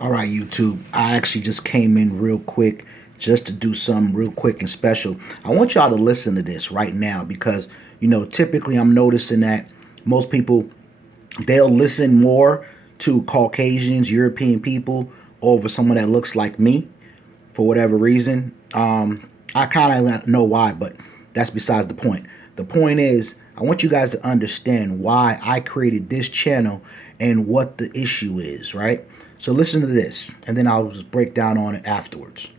All right, YouTube. I actually just came in real quick just to do something real quick and special. I want y'all to listen to this right now because, typically I'm noticing that most people, they'll listen more to Caucasians, European people over someone that looks like me for whatever reason. I kind of know why, but that's besides the point. The point is, I want you guys to understand why I created this channel and what the issue is, right? So listen to this, and then I'll just break down on it afterwards.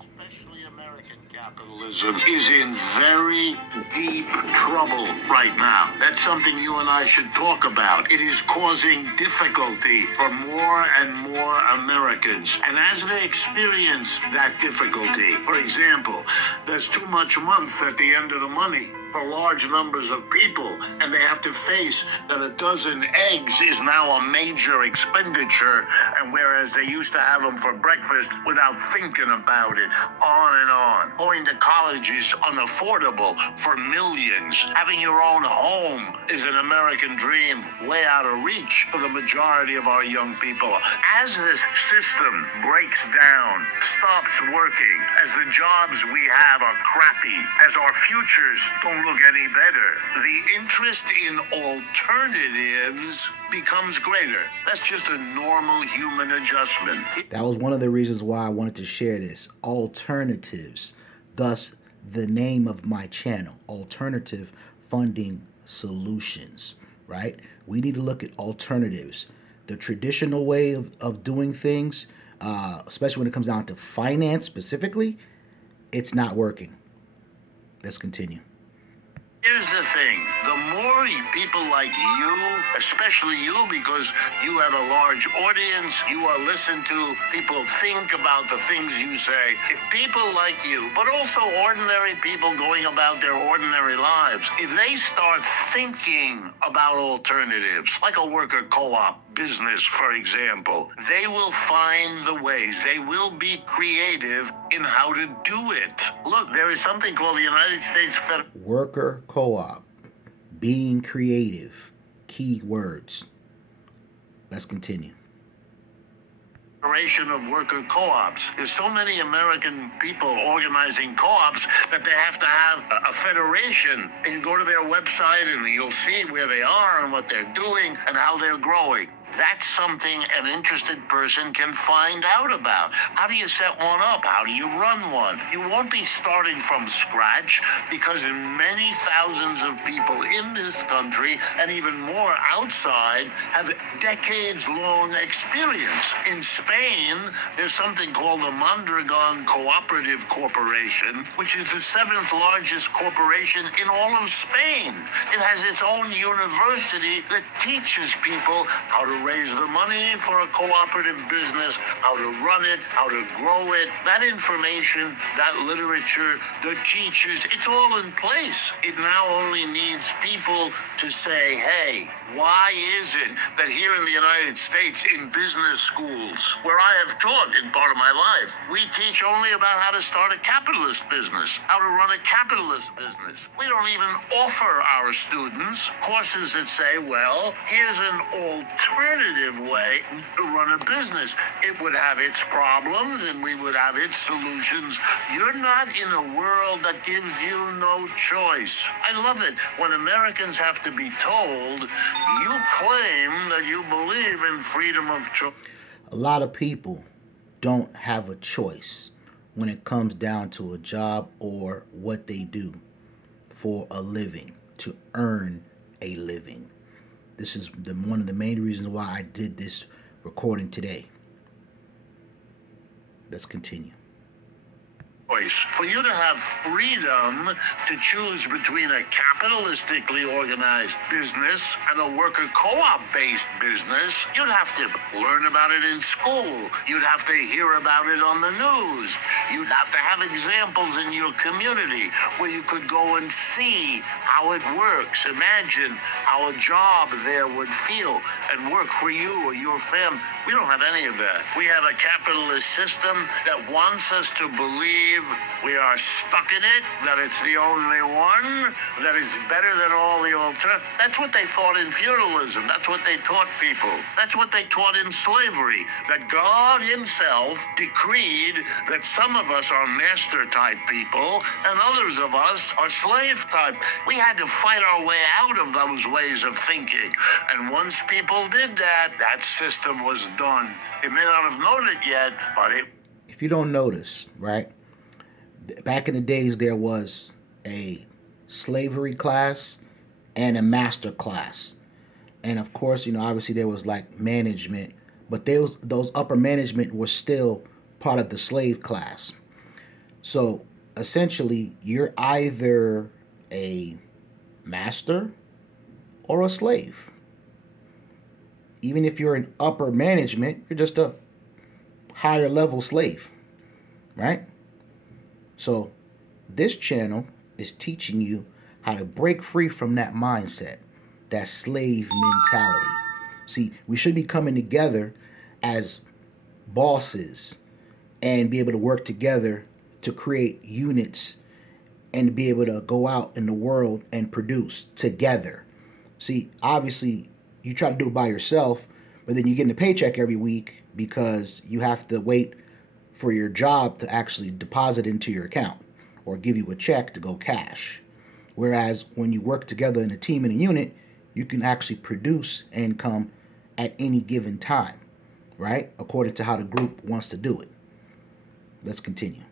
Especially American capitalism is in very deep trouble right now. That's something you and I should talk about. It is causing difficulty for more and more Americans. And as they experience that difficulty, for example, there's too much month at the end of the money for large numbers of people, and they have to face that a dozen eggs is now a major expenditure, and whereas they used to have them for breakfast without thinking about it, on and on. Going to college is unaffordable for millions. Having your own home is an American dream way out of reach for the majority of our young people. As this system breaks down, stops working, as the jobs we have are crappy, as our futures don't look any better, the interest in alternatives becomes greater. That's just a normal human adjustment. That was one of the reasons why I wanted to share this. Alternatives. Thus, the name of my channel, Alternative Funding Solutions, right? We need to look at alternatives. The traditional way of doing things, especially when it comes down to finance specifically, it's not working. Let's continue. Here's the thing, the more people like you, especially you, because you have a large audience, you are listened to, people think about the things you say. If people like you, but also ordinary people going about their ordinary lives, if they start thinking about alternatives, like a worker co-op business, for example, they will find the ways. They will be creative in how to do it. Look, there is something called the United States Federal Worker co-op, being creative, key words. Let's continue. Federation of Worker Co-ops. There's so many American people organizing co-ops that they have to have a federation. And you go to their website and you'll see where they are and what they're doing and how they're growing. That's something an interested person can find out about. How do you set one up? How do you run one? You won't be starting from scratch because many thousands of people in this country and even more outside have decades-long experience. In Spain, there's something called the Mondragon Cooperative Corporation, which is the seventh largest corporation in all of Spain. It has its own university that teaches people how to raise the money for a cooperative business, how to run it, how to grow it. That information, that literature, the teachers, it's all in place. It now only needs people to say, hey, why is it that here in the United States, in business schools, where I have taught in part of my life, we teach only about how to start a capitalist business, how to run a capitalist business. We don't even offer our students courses that say, well, here's an alternative way to run a business. It would have its problems and we would have its solutions. You're not in a world that gives you no choice. I love it when Americans have to be told, you claim that you believe in freedom of choice. A lot of people don't have a choice when it comes down to a job or what they do for a living, to earn a living. This is one of the main reasons why I did this recording today. Let's continue. For you to have freedom to choose between a capitalistically organized business and a worker co-op based business, you'd have to learn about it in school. You'd have to hear about it on the news. You'd have to have examples in your community where you could go and see how it works. Imagine how a job there would feel and work for you or your family. We don't have any of that. We have a capitalist system that wants us to believe believe we are stuck in it, that it's the only one, that it's better than all the alternatives. That's what they thought in feudalism. That's what they taught people. That's what they taught in slavery, that God himself decreed that some of us are master-type people and others of us are slave-type. We had to fight our way out of those ways of thinking. And once people did that, that system was done. It may not have known it yet, but it... If you don't notice, right, back in the days there was a slavery class and a master class. And of course, obviously there was like management, but those upper management were still part of the slave class. So essentially, you're either a master or a slave. Even if you're in upper management, you're just a higher level slave, right? So this channel is teaching you how to break free from that mindset, that slave mentality. See, we should be coming together as bosses and be able to work together to create units and to be able to go out in the world and produce together. See, obviously, you try to do it by yourself, but then you get a paycheck every week because you have to wait for your job to actually deposit into your account or give you a check to go cash. Whereas when you work together in a team, in a unit, you can actually produce income at any given time, right? According to how the group wants to do it. Let's continue.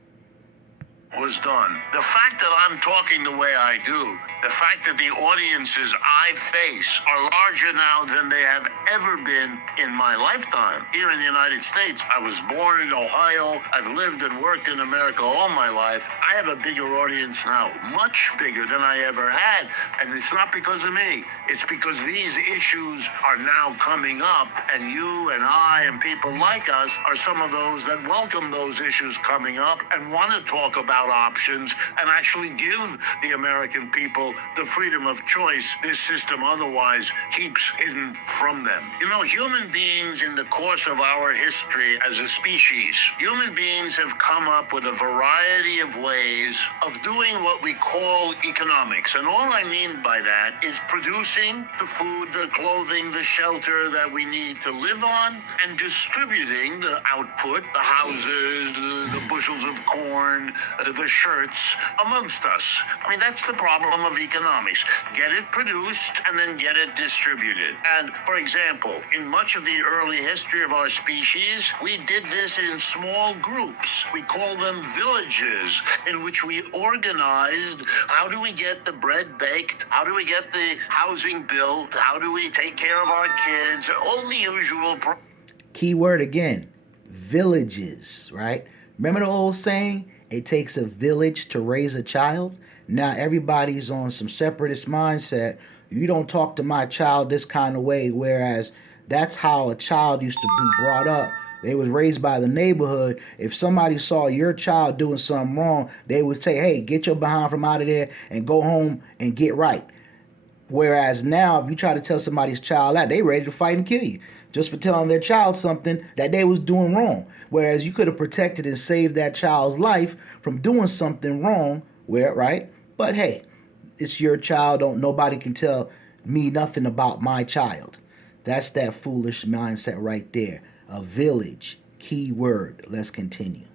Was done. The fact that I'm talking the way I do, the fact that the audiences I face are larger now than they have ever been in my lifetime. Here in the United States, I was born in Ohio. I've lived and worked in America all my life. I have a bigger audience now, much bigger than I ever had. And it's not because of me. It's because these issues are now coming up, and you and I and people like us are some of those that welcome those issues coming up and want to talk about options and actually give the American people the freedom of choice this system otherwise keeps hidden from them. Human beings in the course of our history as a species, human beings have come up with a variety of ways of doing what we call economics. And all I mean by that is producing the food, the clothing, the shelter that we need to live on, and distributing the output, the houses, the bushels of corn, the shirts amongst us. I mean, that's the problem of economics. Get it produced and then get it distributed. And for example, in much of the early history of our species, we did this in small groups. We call them villages, in which we organized how do we get the bread baked, how do we get the housing built, how do we take care of our kids, all the usual Key word again, villages, right? Remember the old saying, it takes a village to raise a child? Now everybody's on some separatist mindset. You don't talk to my child this kind of way, whereas that's how a child used to be brought up. They was raised by the neighborhood. If somebody saw your child doing something wrong, they would say, hey, get your behind from out of there and go home and get right. Whereas now, if you try to tell somebody's child that, they ready to fight and kill you just for telling their child something that they was doing wrong. Whereas you could have protected and saved that child's life from doing something wrong, right? But hey, it's your child. Nobody can tell me nothing about my child. That's that foolish mindset right there. A village, key word. Let's continue.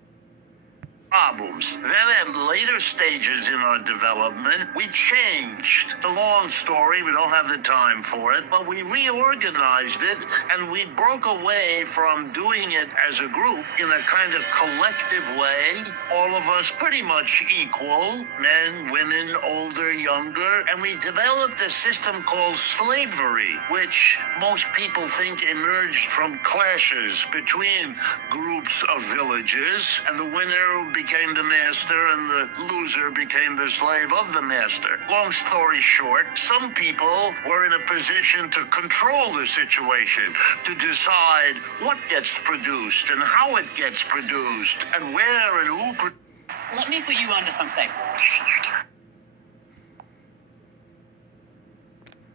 Problems. Then at later stages in our development, we changed. The long story, we don't have the time for it, but we reorganized it and we broke away from doing it as a group in a kind of collective way. All of us pretty much equal, men, women, older, younger, and we developed a system called slavery, which most people think emerged from clashes between groups of villages, and the winner became the master and the loser became the slave of the master. Long story short, some people were in a position to control the situation, to decide what gets produced and how it gets produced and where and who. Let me put you onto something.